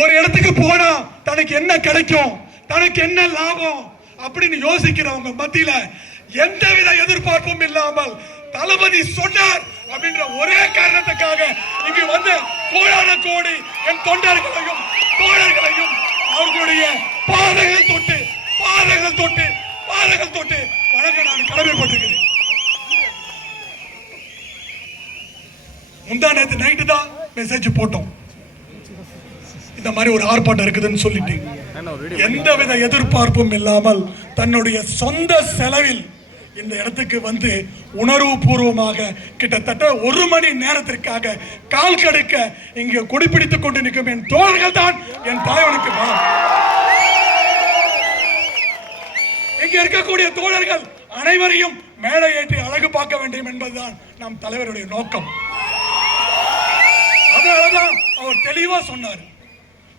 ஒரு இடத்துக்கு போனா தனக்கு என்ன கிடைக்கும், தனக்கு என்ன லாபம் அப்படின்னு யோசிக்கிறவங்க மத்தியில எந்தவித எதிர்பார்ப்பும் இல்லாமல் தளபதி சொன்னார் அப்படின்ற ஒரே காரணத்துக்காக இங்கு வந்து கோடான கோடி என் தொண்டர்களையும் தோழர்களையும் அவர்களுடைய பாதங்கள் தொட்டு வணங்க நான் கடமைப்பட்டிருக்கிறேன். முந்தா நேத்து நைட்டு தான் மெசேஜ் போட்டோம், இந்த மாதிரி ஒரு ஆர்ப்பாட்டம் இருக்குதுன்னு சொல்லிட்டு எந்தவித எதிர்பார்ப்பும் இல்லாமல் தன்னுடைய சொந்த செலவில் இந்த இடத்துக்கு வந்து உணர்வு பூர்வமாக கிட்டத்தட்ட 1 மணி நேரத்திற்காக கால் கடுக்க இங்கு கொடிப்பிடித்துக் கொண்டு நிற்கும் என் தோழர்கள் தான் என் தலைவனுக்கு பலம். இங்க இருக்கக்கூடிய தோழர்கள் அனைவரையும் மேடை ஏற்றி அழகு பார்க்க வேண்டும் என்பதுதான் நம் தலைவருடைய நோக்கம். அதனாலதான் அவர் தெளிவா சொன்னார்,